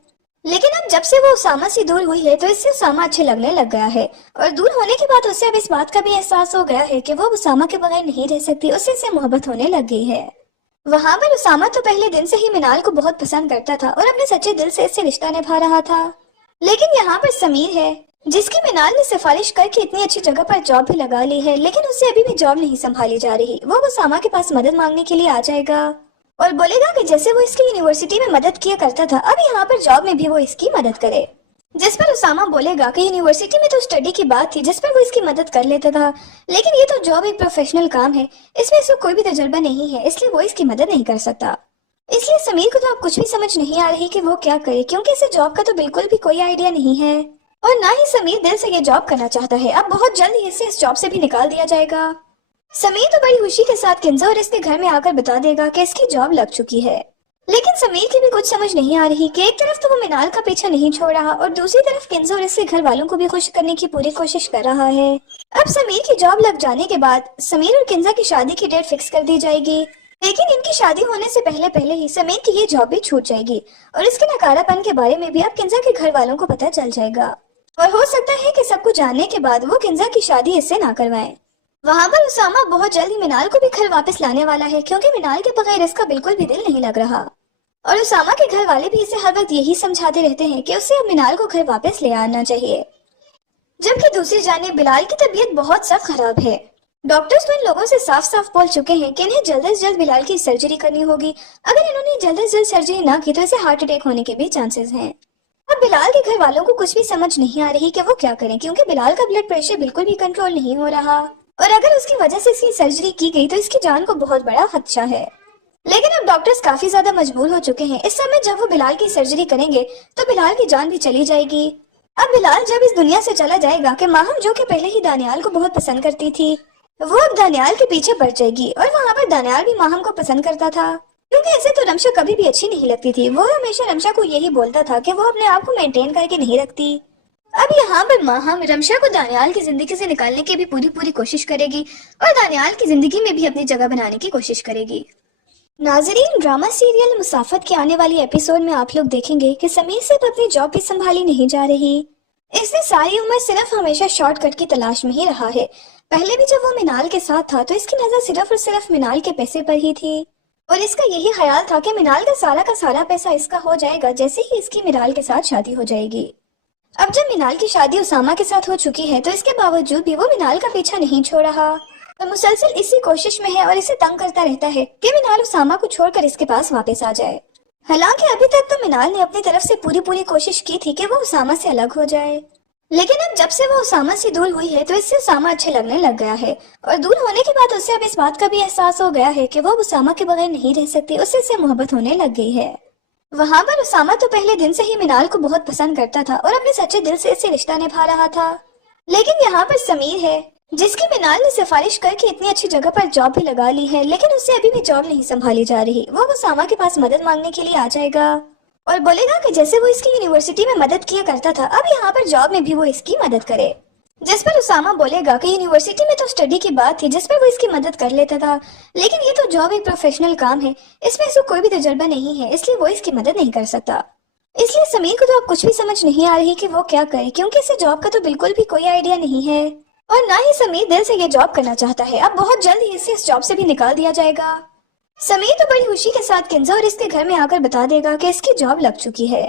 लेकिन अब जब से वो उसामा से दूर हुई है तो इससे उसामा अच्छे लगने लग गया है और दूर होने के बाद उसे अब इस बात का भी एहसास हो गया है कि वो उसामा के बगैर नहीं रह सकती। उससे मोहब्बत होने लग गई है। वहाँ पर उसामा तो पहले दिन से ही मिनाल को बहुत पसंद करता था और अपने सच्चे दिल से इससे रिश्ता निभा रहा था, लेकिन यहाँ पर समीर है जिसकी मिनाल ने सिफारिश करके इतनी अच्छी जगह पर जॉब भी लगा ली है, लेकिन उससे अभी भी जॉब नहीं संभाली जा रही। वो उसामा के पास मदद मांगने के लिए आ जाएगा और बोलेगा कि जैसे वो इसकी यूनिवर्सिटी में मदद किया करता था अब यहाँ पर जॉब में भी वो इसकी मदद करे, जिस पर उसामा बोलेगा कि यूनिवर्सिटी में तो स्टडी की बात थी जिस पर वो इसकी मदद कर लेता था, लेकिन ये तो जॉब एक प्रोफेशनल काम है, इसमें इसको कोई भी तजुर्बा नहीं है, इसलिए वो इसकी मदद नहीं कर सकता। इसलिए समीर को तो अब कुछ भी समझ नहीं आ रही कि वो क्या करे, क्योंकि इसे जॉब का तो बिल्कुल भी कोई आइडिया नहीं है और ना ही समीर दिल से ये जॉब करना चाहता है। अब बहुत जल्द ही इसे इस जॉब से भी निकाल दिया जाएगा। समीर तो बड़ी खुशी के साथ किंजो और इसके घर में आकर बता देगा कि इसकी जॉब लग चुकी है, लेकिन समीर की भी कुछ समझ नहीं आ रही कि एक तरफ तो वो मिनाल का पीछा नहीं छोड़ रहा और दूसरी तरफ किंजो और इसके घर वालों को भी खुश करने की पूरी कोशिश कर रहा है। अब समीर की जॉब लग जाने के बाद समीर और किंजा की शादी की डेट फिक्स कर दी जाएगी, लेकिन इनकी शादी होने से पहले ही समीर की ये जॉब भी छूट जाएगी और इसके नकारापन के बारे में भी अब किंजा के घर वालों को पता चल जाएगा और हो सकता है कि सब कुछ जानने के बाद वो किंजा की शादी इससे ना करवाएं। वहाँ पर उसामा बहुत जल्द ही मिनाल को भी घर वापस लाने वाला है, क्योंकि मिनाल के बगैर इसका बिल्कुल भी दिल नहीं लग रहा और उसामा के घर वाले भी इसे हर वक्त यही समझाते रहते हैं कि उसे अब मिनाल को घर वापस ले आना चाहिए। जबकि दूसरी जानिब बिलाल की तबीयत बहुत सख्त खराब है। डॉक्टर्स तो इन लोगों से साफ साफ बोल चुके हैं कि इन्हें जल्द से जल्द बिलाल की सर्जरी करनी होगी। अगर इन्होंने जल्द से जल्द सर्जरी ना की तो इसे हार्ट अटैक होने के भी चांसेस हैं। अब बिलाल के घर वालों को कुछ भी समझ नहीं आ रही कि वो क्या करें, क्योंकि बिलाल का ब्लड प्रेशर बिल्कुल भी कंट्रोल नहीं हो रहा और अगर उसकी वजह से इसकी सर्जरी की गई तो इसकी जान को बहुत बड़ा खदशा है। लेकिन अब डॉक्टर्स काफी ज्यादा मजबूर हो चुके हैं। इस समय जब वो बिलाल की सर्जरी करेंगे तो बिलाल की जान भी चली जाएगी। अब बिलाल जब इस दुनिया से चला जाएगा कि माहम जो कि पहले ही दानियाल को बहुत पसंद करती थी, वो अब दानियाल के पीछे पड़ जाएगी और वहाँ पर दानियाल भी माहम को पसंद करता था, क्योंकि ऐसे तो रमशा कभी भी अच्छी नहीं लगती थी। वो हमेशा रमशा को यही बोलता था कि वो अपने आप को मेंटेन करके नहीं रखती। अब यहाँ पर माहम रमशा को दानियाल की जिंदगी से निकालने की भी पूरी कोशिश करेगी और दानियाल की जिंदगी में भी अपनी जगह बनाने की कोशिश करेगी। नाजरीन, ड्रामा सीरियल मुसाफत के आने वाली एपिसोड में आप लोग देखेंगे कि समीर सिर्फ अपनी जॉब भी संभाली नहीं जा रही, इसने सारी उम्र सिर्फ हमेशा शॉर्टकट की तलाश में ही रहा है। पहले भी जब वो मिनाल के साथ था तो इसकी नजर सिर्फ और सिर्फ मिनाल के पैसे पर ही थी और इसका यही ख्याल था कि मिनाल का सारा पैसा इसका हो जाएगा जैसे ही इसकी मिनाल के साथ शादी हो जाएगी। अब जब मिनाल की शादी उसामा के साथ हो चुकी है तो इसके बावजूद भी वो मिनाल का पीछा नहीं छोड़ रहा और मुसलसल इसी कोशिश में है और इसे तंग करता रहता है कि मिनाल उसामा को छोड़कर इसके पास वापस आ जाए। हालांकि अभी तक तो मिनाल ने अपनी तरफ से पूरी कोशिश की थी कि वो उसामा से अलग हो जाए, लेकिन अब जब से वो उसामा से दूर हुई है तो इससे उसामा अच्छे लगने लग गया है और दूर होने के बाद उसे अब इस बात का भी एहसास हो गया है कि वो उसामा के बगैर नहीं रह सकती, उससे मोहब्बत होने लग गई है। वहाँ पर उसामा तो पहले दिन से ही मिनाल को बहुत पसंद करता था और अपने सच्चे दिल से इसे रिश्ता निभा रहा था, लेकिन यहाँ पर समीर है जिसकी मिनाल ने सिफारिश करके इतनी अच्छी जगह पर जॉब भी लगा ली है, लेकिन उससे अभी भी जॉब नहीं संभाली जा रही। वो उसामा के पास मदद मांगने के लिए आ जाएगा और बोलेगा कि जैसे वो इसकी यूनिवर्सिटी में मदद किया करता था अब यहाँ पर जॉब में भी वो इसकी मदद करे, जिस पर उसामा बोलेगा कि यूनिवर्सिटी में तो स्टडी की बात थी जिस पर वो इसकी मदद कर लेता था, लेकिन ये तो जॉब एक प्रोफेशनल काम है, इसमें इसको कोई भी तजुर्बा नहीं है, इसलिए वो इसकी मदद नहीं कर सकता। इसलिए समीर को तो अब कुछ भी समझ नहीं आ रही कि वो क्या करे, क्योंकि इसे जॉब का तो बिल्कुल भी कोई आइडिया नहीं है और ना ही समीर दिल से ये जॉब करना चाहता है। अब बहुत जल्द ही इसे इस जॉब से भी निकाल दिया जाएगा। समीर तो बड़ी खुशी के साथ किंजो और इसके घर में आकर बता देगा कि इसकी जॉब लग चुकी है।